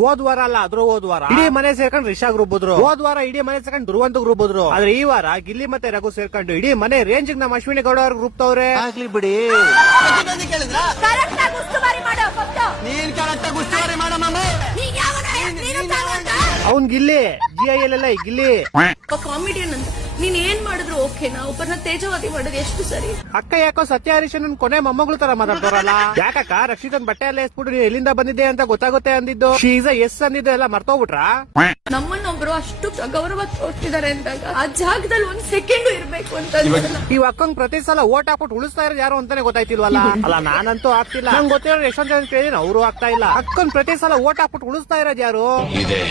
ಹೋದ್ವಾರ ಅಲ್ಲ ಅದ್ರ ಹೋದ್ವಾರ ಇಡೀ ಮನೆ ಸೇರ್ಕೊಂಡು ರಿಷಾಗ್ ರುಬ್ಬಿದ್ರು. ಹೋದ್ವಾರ ಇಡೀ ಮನೆ ಸೇರ್ಕೊಂಡು ದುರ್ವಂತಗ್ ರುಬ್ಬಿದ್ರು. ಆದ್ರೆ ಈ ವಾರ ಗಿಲ್ಲಿ ಮತ್ತೆ ರಘು ಸೇರ್ಕೊಂಡು ಇಡೀ ಮನೆ ರೇಂಜ್ ನಮ್ಮ ಅಶ್ವಿನಿ ಗೌಡ ಅವ್ರಿಗೆ ರುಬ್ತವ್ರೆ. ಆಗ್ಲಿ ಬಿಡಿ. ಅವ್ನ್ ಗಿಲ್ಲಿ GIL ಗಿಲ್ಲಿ ಕಾಮಿಡಿಯನ್ ಅಂತ ನೀನ್ ಏನ್ ಮಾಡಿದ್ರು ಓಕೆನಾ? ಒಬ್ಬರನ್ನ ತೇಜವಾದಿ ಮಾಡೋದು ಎಷ್ಟು ಸರಿ? ಅಕ್ಕ ಯಾಕೋ ಸತ್ಯ ಹರೀಶನ್ ಕೊನೆ ಮೊಮ್ಮಗಳು ತರ ಮಾತಾಡ್ತಾರಲ್ಲ. ಯಾಕಕ್ಕ ರಕ್ಷಿತನ್ ಬಟ್ಟೆ ಎಲ್ಲ ಎಸ್ಬಿಟ್ಟು ನೀನ್ ಎಲ್ಲಿಂದ ಬಂದಿದ್ದೆ ಅಂತ ಗೊತ್ತಾಗುತ್ತೆ ಅಂದಿದ್ದು. ಶೀಸ ಎಸ್ ಅಂದಿದ್ದು ಎಲ್ಲ ಮರ್ತೋಗ್ಬಿಟ್ರ. ನಮ್ಮನ್ನೊಬ್ರು ಅಷ್ಟು ಗೌರವ ತೋರ್ತಿದ್ದಾರೆ ಅಂದಾಗ ಆ ಜಾಗದಲ್ಲಿ ಒಂದ್ ಸೆಕೆಂಡ್ ಇರ್ಬೇಕು ಅಂತ. ಈ ಅಕ್ಕಂಗ್ ಪ್ರತಿ ಸಲ ಓಟ್ ಹಾಕ್ಬಿಟ್ಟು ಉಳಿಸ್ತಾ ಇರೋದು ಯಾರು ಅಂತಾನೆ ಗೊತ್ತಾಯ್ತಿಲ್ವಲ್ಲ. ಅಲ್ಲ ನಾನಂತೂ ಆಗ್ತಿಲ್ಲ. ನಂಗೆ ಗೊತ್ತಿರೋ ಎಷ್ಟೊಂದ್ ಜನ ಕೇಳಿದ್ರೆ ಅವರು ಆಗ್ತಾ ಇಲ್ಲ. ಅಕ್ಕನ್ ಪ್ರತಿ ಸಲ ಓಟ್ ಹಾಕ್ಬಿಟ್ಟು ಉಳಿಸ್ತಾ ಇರೋದು ಯಾರು? ಇದೆ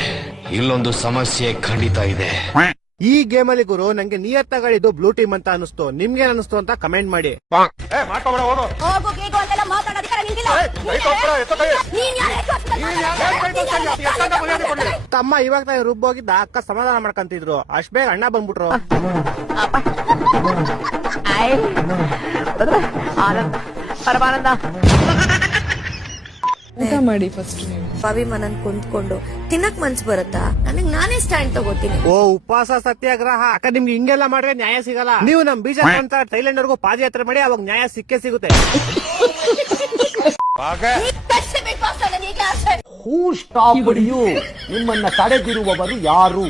ಇಲ್ಲೊಂದು ಸಮಸ್ಯೆ ಖಂಡಿತ ಇದೆ. ಈ ಗೇಮ್ ಅಲ್ಲಿ ಗುರು ನಂಗೆ ನಿಯತ್ತಗಳಿದ್ದು ಬ್ಲೂ ಟೀಮ್ ಅಂತ ಅನಿಸ್ತು. ನಿಮ್ಗೆ ಅನಿಸ್ತು ಅಂತ ಕಮೆಂಟ್ ಮಾಡಿ. ತಮ್ಮ ಇವಾಗ ತಾಯಿ ರುಬ್ಬೋಗಿದ್ದ ಅಕ್ಕ ಸಮಾಧಾನ ಮಾಡ್ಕಂತಿದ್ರು. ಅಷ್ಟ್ ಬೇಗ ಅಣ್ಣ ಬಂದ್ಬಿಟ್ರು. ಊಟ ಮಾಡಿ ಫಸ್ಟ್ ನೀವು. ಅಭಿಮಾನನ್ ಕುಂತ್ಕೊಂಡು ತಿನ್ನಕ್ ಮನ್ಸ್ ಬರುತ್ತಾ? ನನಗ್ ನಾನೇ ಸ್ಟ್ಯಾಂಡ್ ತಗೋತೀನಿ. ಓ ಉಪವಾಸ ಸತ್ಯಾಗ್ರಹ. ಅಕ್ಕ ನಿಮ್ಗೆ ಹಿಂಗೆಲ್ಲ ಮಾಡ್ರೆ ನ್ಯಾಯ ಸಿಗಲ್ಲ. ನೀವು ನಮ್ ಬೀಜ ಅಂತ ಥೈಲ್ಯಾಂಡ್ ವರ್ಗೂ ಪಾದಯಾತ್ರೆ ಮಾಡಿ ಅವಾಗ ನ್ಯಾಯ ಸಿಕ್ಕೇ ಸಿಗುತ್ತೆ. ಹೂ ಸ್ಟಾಪ್ ಯು? ನಿಮ್ಮನ್ನ ತಡೆದಿರುವವರು ಯಾರು?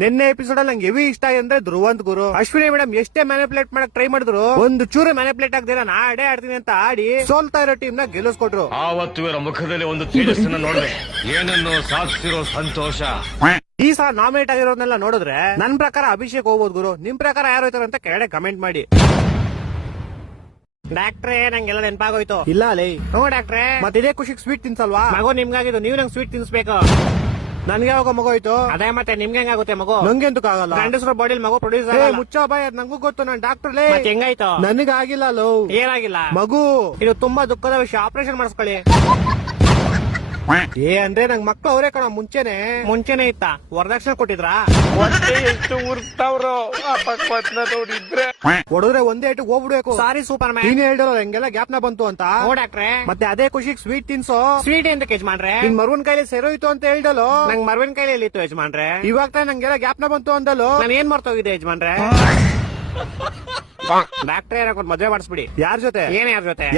ನಿನ್ನೆ ಎಪಿಸೋಡ್ ಅಲ್ಲಿ ನಂಗೆ ಹೆವಿ ಇಷ್ಟ ಅಂದ್ರೆ ಧ್ರುವಂತ್ ಗುರು. ಅಶ್ವಿನಿ ಮೇಡಮ್ ಎಷ್ಟೇ ಮ್ಯಾನಿಪುಲೇಟ್ ಮಾಡಕ್ ಟ್ರೈ ಮಾಡಿದ್ರು ಒಂದು ಚೂರು ಮ್ಯಾನಿಪುಲೇಟ್ ಆಗದಿರ ನಾ ಆಡ್ತೀನಿ ಅಂತ ಆಡಿ ಸೋಲ್ತಾ ಇರೋ ಟೀಮ್ ನ ಗೆಲ್ಲಿಸ್ಕೊಟ್ರು. ಆವತ್ತು ಇವರ ಮುಖದಲ್ಲಿ ಒಂದು ತೇಜಸ್ಸನ್ನ ನೋಡಿದೆ. ಏನನ್ನು ಸಾಧಿಸಿರೋ ಸಂತೋಷ. ಈ ಸಲ ನಾಮಿನೇಟ್ ಆಗಿರೋದನ್ನೆಲ್ಲ ನೋಡಿದ್ರೆ ನನ್ ಪ್ರಕಾರ ಅಭಿಷೇಕ್ ಹೋಗ್ಬೋದು ಗುರು. ನಿಮ್ ಪ್ರಕಾರ ಯಾರು ಹೋಯ್ತಾರ ಅಂತ ಕೆಳಗಡೆ ಕಮೆಂಟ್ ಮಾಡಿ. ಡಾಕ್ಟ್ರೇ ನಂಗೆಲ್ಲ ನೆನಪಾಗೋಯ್ತು. ಇಲ್ಲ ಲೇ ನೋ ಡಾಕ್ಟ್ರೇ, ಮತ್ತೆ ಇದೇ ಖುಷಿಗೆ ಸ್ವೀಟ್ ತಿನ್ಸಲ್ವಾ? ಮಗು ನಿಮ್ಗಾಗಿದ್ದು ನೀವು ನಂಗೆ ಸ್ವೀಟ್ ತಿನ್ಸ್ಬೇಕು. ನನ್ಗೆ ಯಾವಾಗ ಮಗು ಹೋಯ್ತು? ಅದೇ ಮತ್ತೆ ನಿಮ್ಗೆ ಹೆಂಗಾಗುತ್ತೆ ಮಗು? ನಂಗೆ ಎಂತಕ್ಕಾಗಲ್ಲ. ಗಂಡಸ್ರ ಬಾಡಿಲಿ ಮಗು ಪ್ರೊಡ್ಯೂಸ್ ಮುಚ್ಚ ಬಾಯ್. ನಂಗೂ ಗೊತ್ತು, ನಾನು ಡಾಕ್ಟರ್ ಲೇ. ಹೆಂಗಾಯ್ತು? ನನಗಾಗಿಲ್ಲ ಲೋ. ಏನಾಗಿಲ್ಲ? ಮಗು ಇದು ತುಂಬಾ ದುಃಖದ ವಿಷಯ. ಆಪರೇಷನ್ ಮಾಡಿಸ್ಕೊಳ್ಳಿ. ಅಂದ್ರೆ ನಂಗ್ ಮಕ್ಳು ಅವರೇ ಕಣ. ಮುಂಚೆನೆ ಇತ್ತ ವರದಕ್ಷಿಣೆ ಕೊಟ್ಟಿದ್ರಾ? ಎಷ್ಟು ಉರ್ತಾವ್ರು ಹೊಡೆದ್ರೆ ಒಂದೇ ಏಟು ಹೋಗ್ಬಿಡ್ಬೇಕು. ಸಾರಿ ಸೂಪರ್ ಮ್ಯಾನ್, ನೀನ್ ಹೇಳಿರೋ ಹೆಂಗೆಲ್ಲ ಗ್ಯಾಪ್ನ ಬಂತು ಅಂತ. ಡಾಕ್ಟ್ರೆ ಮತ್ತೆ ಅದೇ ಖುಷಿಗೆ ಸ್ವೀಟ್ ತಿನ್ಸೋ. ಸ್ವೀಟ್ ಎಂತ ಯಜಮಾನ್ರೆ? ನಿನ್ ಮರ್ವನ್ ಕೈಲಿ ಸೇರೋಯ್ತು ಅಂತ ಹೇಳ್ದಲು. ನಂಗ್ ಮರ್ವನ್ ಕೈಲಿ ಎಲ್ಲಿತ್ತು ಯಜಮಾನ್ರೆ? ಇವಾಗ ತಾನೆ ನಂಗೆಲ್ಲ ಗ್ಯಾಪ್ನ ಬಂತು ಅಂದಲು. ನಾನು ಏನ್ ಮರ್ತೋಗಿದೆ ಯಜಮಾನ್ರೆ? ಡಾಕ್ಟರ್ ಯಾರು ಮದ್ವೆ ಮಾಡಿಸ್ಬಿಡಿ. ಯಾರ ಜೊತೆ?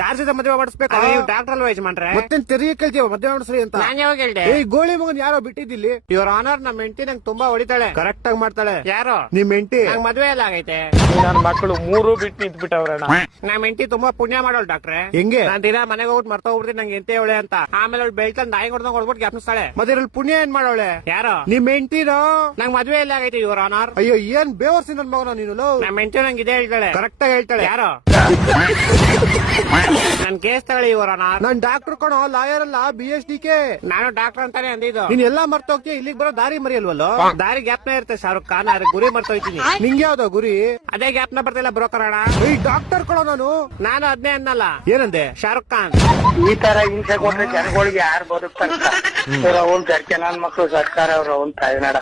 ಯಾರ ಜೊತೆ ಮದ್ವೆ ಮಾಡಿಸ್ಬೇಕು? ನೀವು ಡಾಕ್ಟರ್ ಅಲ್ವಾ ಯಜಮಾನ್ರೆ? ಮತ್ತೆ ತಿರುಗಿ ಕೇಳ್ತೀವ ಮದ್ವೆ ಮಾಡಿಸ್ರಿ ಅಂತ. ನಾನು ಯಾವಾಗ ಹೇಳ್ದೆ? ಈ ಗೋಳಿ ಮಗನ್ ಯಾರೋ ಬಿಟ್ಟಿದ್ದಿಲ್ಲಿ. ಇವ್ರ ಆನರ್ ನಮ್ಮ ಹೆಂಡತಿ ನಂಗೆ ತುಂಬಾ ಹೊಡಿತಾಳೆ, ಕರೆಕ್ಟ್ ಆಗಿ ಮಾಡ್ತಾಳೆ. ಯಾರೋ ನಿಮ್ ಹೆಂಡತಿ? ನಂಗ್ ಮದ್ವೆ ಎಲ್ಲ ಆಗೈತೆ. ನನ್ನ ಮಕ್ಕಳು 3 ಬಿಟ್ಟು ನಿಂತ್ಬಿಟ್ಟವ್ರಣ. ನಮ್ಮ ಹೆಂಡತಿ ತುಂಬಾ ಪುಣ್ಯ ಮಾಡೋಳು ಡಾಕ್ಟ್ರೆ. ಹೆಂಗೆ? ನಾನ್ ದಿನ ಮನೆಗೆ ಹೋಗ್ಬಿಟ್ಟು ಮರ್ತೋಗ್ಬಿಡ್ತೀನಿ ನಂಗೆ ಎಂತ ಹೇಳೆ ಅಂತ. ಆಮೇಲೆ ಅವಳು ಬೆಳ್ತಂದ್ ನಾಯಿ ಹೊಡ್ದಂಗ್ ಹೊಡ್ಬಿಟ್ಟು ಗ್ಯಾಪ್ನಿಸ್ತಾಳೆ. ಮತ್ತೆ ಇದ್ರಲ್ಲಿ ಪುಣ್ಯ ಏನ್ ಮಾಡೋಳೆ? ಯಾರೋ ನಿಮ್ ಹೆಂಡತಿನೋ? ನಂಗ್ ಮದ್ವೆ ಎಲ್ಲ ಆಗೈತೆ ಇವ್ರ ಆನರ್. ಅಯ್ಯೋ ಏನ್ ಬೇವರ್ಸಿ ನನ್ ಮಗನ ನೀನು. ನಮ್ಮ ಹೆಂಡತಿ ನಂಗೆ ಇದೇ ಹೇಳ್ತಾಳೆ, ಕರೆಕ್ಟ್ ಆಗಿ ಹೇಳ್ತಾಳೆ. ಯಾರೋ ನನ್ ಕೇಸ್ ತಗೊಳ್ಳಿ ಇವರ. ನಾನ್ ಡಾಕ್ಟರ್ ಕಣೋ, ಲಾಯರ್ ಅಲ್ಲ. BSDK. ನಾನು ಡಾಕ್ಟರ್ ಅಂತಾನೆ ಅಂದಿದ್ದು. ನೀನ್ ಎಲ್ಲಾ ಮರ್ತೋಗ್ತೀಯ. ಇಲ್ಲಿಗೆ ಬರೋ ದಾರಿ ಮರಿಯಲ್ವಲ್ಲೋ? ದಾರಿ ಗ್ಯಾಪ್ನ ಇರುತ್ತೆ ಶಾರುಖ್ ಖಾನ್. ಗುರಿ ಮರ್ತೋಯ್ತೀನಿ. ನಿಂಗೆ ಯಾವ್ದೋ ಗುರಿ? ಅದೇ ಗ್ಯಾಪ್ನ ಬರ್ತಿಲ್ಲ ಬ್ರೋಕರ್ ಅಣ್ಣ. ಈ ಡಾಕ್ಟರ್ ಕಣೋ ನಾನು ಅದ್ನೇ ಅನ್ನಲ್ಲ. ಏನಂದೆ? ಶಾರುಖ್ ಖಾನ್. ಈ ತರ ಹಿಂಸೆ ಕೊಟ್ರೆ ಜನಗಳಿಗೆ ಯಾರು ಬದುಕ್ತಾರೆ? ಅವ್ನ್ ಜರ್ಕೆ ನನ್ ಮಕ್ಳು ಸರ್ಕಾರ ಅವ್ರು ಅವ್ನ್ ತಾಯಿನಾಡ.